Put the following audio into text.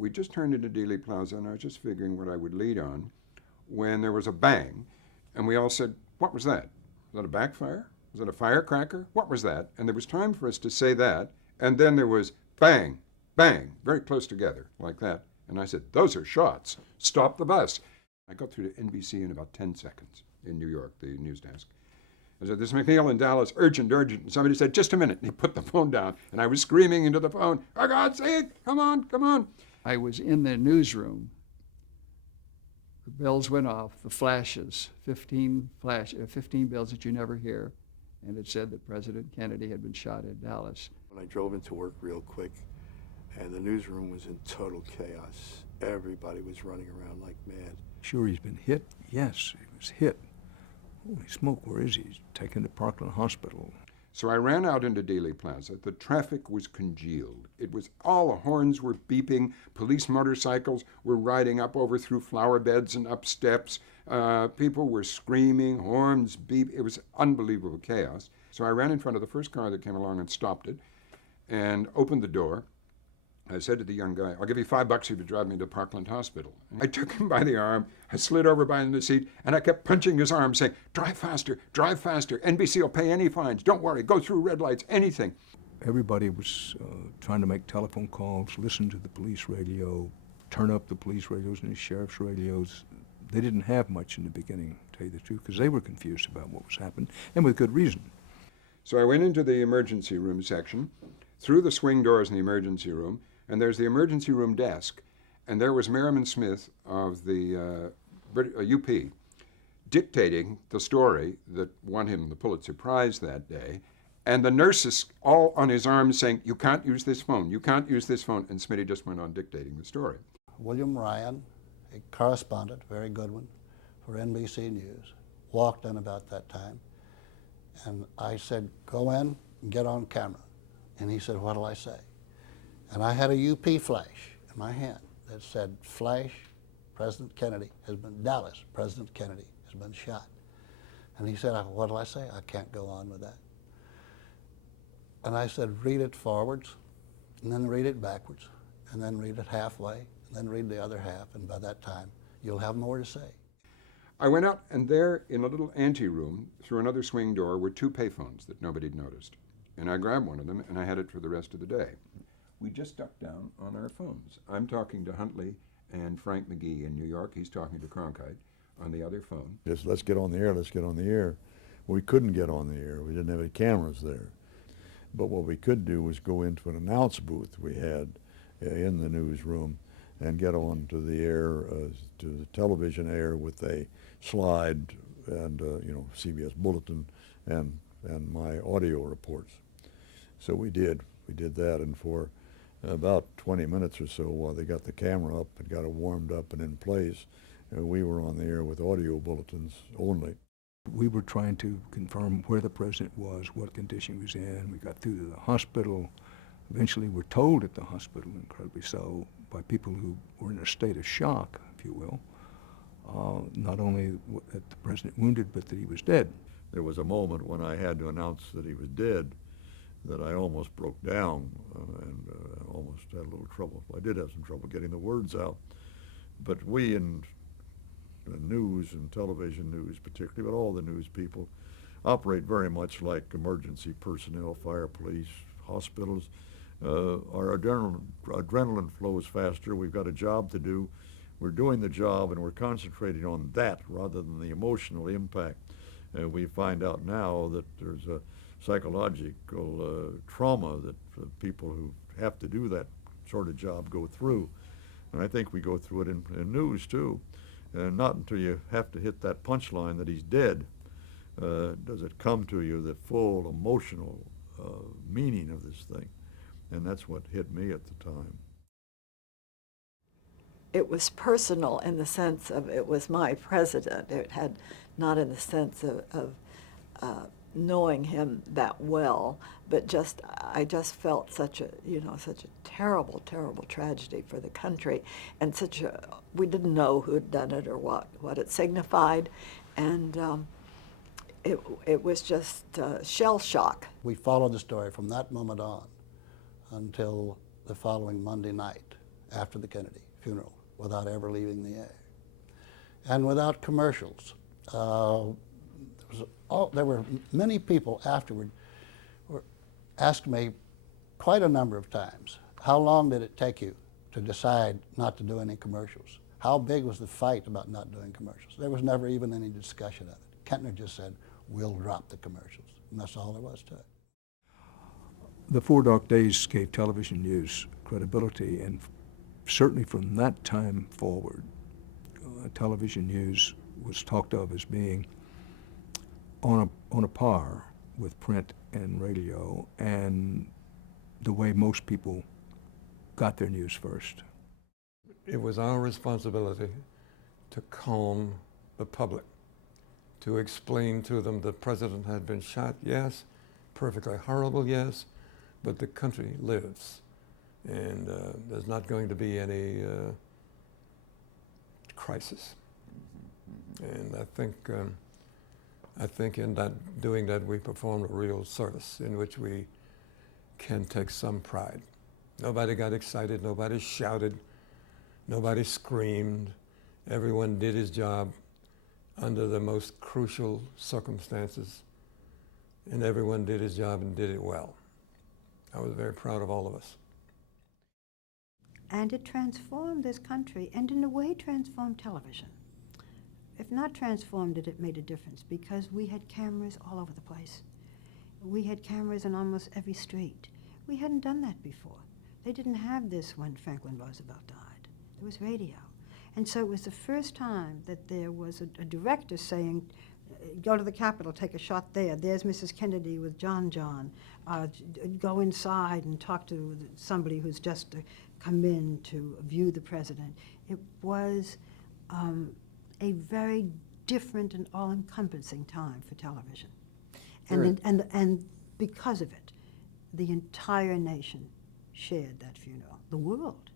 we just turned into Dealey Plaza, and I was just figuring what I would lead on when there was a bang, and we all said, "What was that? Was that a backfire? Was it a firecracker? What was that?" And there was time for us to say that, and then there was bang, bang, very close together, like that. And I said, "Those are shots. Stop the bus." I got through to NBC in about 10 seconds in New York, the news desk. I said, "This is MacNeil in Dallas, urgent, urgent." And somebody said, "Just a minute." And he put the phone down, and I was screaming into the phone, "For God's sake, come on, come on." I was in the newsroom. The bells went off, the flashes, 15 bells that you never hear, and it said that President Kennedy had been shot in Dallas. When I drove into work real quick, and the newsroom was in total chaos. Everybody was running around like mad. Sure he's been hit? Yes, he was hit. Holy smoke, where is he? He's taken to Parkland Hospital. So I ran out into Dealey Plaza. The traffic was congealed. It was all the horns were beeping. Police motorcycles were riding up over through flower beds and up steps. People were screaming, horns beep. It was unbelievable chaos. So I ran in front of the first car that came along and stopped it and opened the door. I said to the young guy, "I'll give you $5 if you drive me to Parkland Hospital." And I took him by the arm, I slid over by him in the seat, and I kept punching his arm, saying, drive faster, NBC will pay any fines, don't worry, go through red lights, anything." Everybody was trying to make telephone calls, listen to the police radio, turn up the police radios and the sheriff's radios. They didn't have much in the beginning, to tell you the truth, because they were confused about what was happening, and with good reason. So I went into the emergency room section, through the swing doors in the emergency room, and there's the emergency room desk, and there was Merriman Smith of the UP dictating the story that won him the Pulitzer Prize that day, and the nurses all on his arm saying, "You can't use this phone, you can't use this phone," and Smitty just went on dictating the story. William Ryan, a correspondent, very good one, for NBC News, walked in about that time, and I said, "Go in and get on camera." And he said, "What'll I say?" And I had a UP flash in my hand that said, "Flash, President Kennedy has been, Dallas, President Kennedy has been shot." And he said, "What'll I say? I can't go on with that." And I said, "Read it forwards, and then read it backwards, and then read it halfway, and then read the other half, and by that time, you'll have more to say." I went out, and there in a little anteroom, through another swing door, were 2 payphones that nobody'd noticed. And I grabbed one of them, and I had it for the rest of the day. We just stuck down on our phones. I'm talking to Huntley and Frank McGee in New York. He's talking to Cronkite on the other phone. Just let's get on the air, let's get on the air. We couldn't get on the air. We didn't have any cameras there. But what we could do was go into an announce booth we had in the newsroom and get on to the air, to the television air with a slide and, CBS Bulletin and my audio reports. So we did that, and for about 20 minutes or so while they got the camera up and got it warmed up and in place, we were on the air with audio bulletins only. We were trying to confirm where the president was, what condition he was in. We got through to the hospital. Eventually we're told at the hospital, incredibly so, by people who were in a state of shock, if you will, not only that the president wounded, but that he was dead. There was a moment when I had to announce that he was dead that I almost broke down and almost had a little trouble. I did have some trouble getting the words out. But we in the news and television news particularly, but all the news people, operate very much like emergency personnel, fire, police, hospitals. Our adrenaline flows faster. We've got a job to do. We're doing the job, and we're concentrating on that rather than the emotional impact. We find out now that there's a psychological trauma that people who have to do that sort of job go through. And I think we go through it in news too. Not until you have to hit that punchline that he's dead does it come to you, the full emotional meaning of this thing. And that's what hit me at the time. It was personal in the sense of it was my president. It had not in the sense of knowing him that well, but I just felt such a terrible, terrible tragedy for the country, and we didn't know who had done it or what it signified, and it was just shell shock. We followed the story from that moment on until the following Monday night, after the Kennedy funeral without ever leaving the air. And without commercials. There were many people afterward were asked me quite a number of times, how long did it take you to decide not to do any commercials? How big was the fight about not doing commercials? There was never even any discussion of it. Kentner just said, we'll drop the commercials. And that's all there was to it. The 4 dark days gave television news credibility, and certainly from that time forward, television news was talked of as being on a par with print and radio, and the way most people got their news first. It was our responsibility to calm the public, to explain to them the president had been shot, yes, perfectly horrible, yes, but the country lives, and there's not going to be any crisis. And I think in doing that we performed a real service in which we can take some pride. Nobody got excited, nobody shouted, nobody screamed. Everyone did his job under the most crucial circumstances, and everyone did his job and did it well. I was very proud of all of us. And it transformed this country, and in a way transformed television. If not transformed it, it made a difference, because we had cameras all over the place. We had cameras in almost every street. We hadn't done that before. They didn't have this when Franklin Roosevelt died. There was radio. And so it was the first time that there was a director saying, go to the Capitol, take a shot there. There's Mrs. Kennedy with John. Go inside and talk to somebody who's just come in to view the president. It was a very different and all-encompassing time for television. And because of it, the entire nation shared that funeral, the world.